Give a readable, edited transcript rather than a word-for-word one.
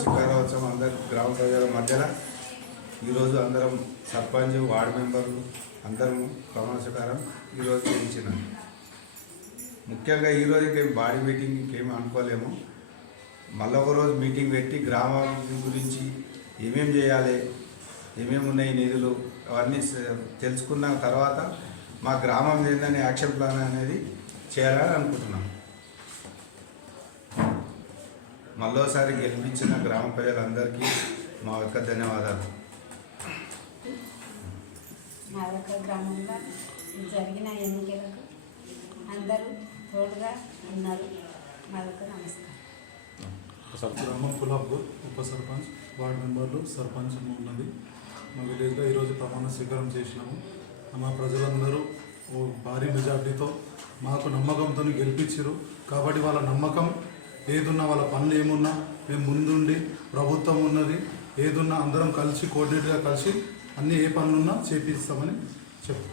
స్వీకారోత్సవం అందరు గ్రామ ప్రజల మధ్యలో ఈరోజు అందరం సర్పంచ్ వార్డు మెంబర్లు అందరం ప్రమాణ స్వీకారం ఈరోజు చేయించినాం. ముఖ్యంగా ఈరోజు ఇంకేం బాడీ మీటింగ్ ఇంకేం అనుకోలేము. మళ్ళీ ఒక రోజు మీటింగ్ పెట్టి గ్రామం గురించి ఏమేమి చేయాలి, ఏమేమి ఉన్నాయి నిధులు అవన్నీ తెలుసుకున్న తర్వాత మా గ్రామం ఏంటనే యాక్షన్ ప్లాన్ అనేది చేయాలని అనుకుంటున్నాం. మళ్ళోసారి గెలిపించిన గ్రామ ప్రజలందరికీ మా యొక్క ధన్యవాదాలు. మా యొక్క గ్రామంలో జరిగిన ఎన్నికలకు అందరూ తోడుగా ఉన్నారు. మా యొక్క నమస్కారం. గ్రామం కులాపూర్ ఉప సర్పంచ్, వార్డు మెంబర్లు, సర్పంచ్ ఉన్నది. మా విలేజ్లో ఈరోజు ప్రమాణ స్వీకారం చేసినాము. మా ప్రజలందరూ భారీ మెజార్టీతో మాకు నమ్మకంతో గెలిపించారు. కాబట్టి వాళ్ళ నమ్మకం ఏదున్నా, వాళ్ళ పనులు ఏమున్నా మేము ముందుండి, ప్రభుత్వం ఉన్నది ఏదున్నా అందరం కలిసి కోఆర్డినేట్గా కలిసి అన్నీ ఏ పనులున్నా చేపిస్తామని చెప్పు.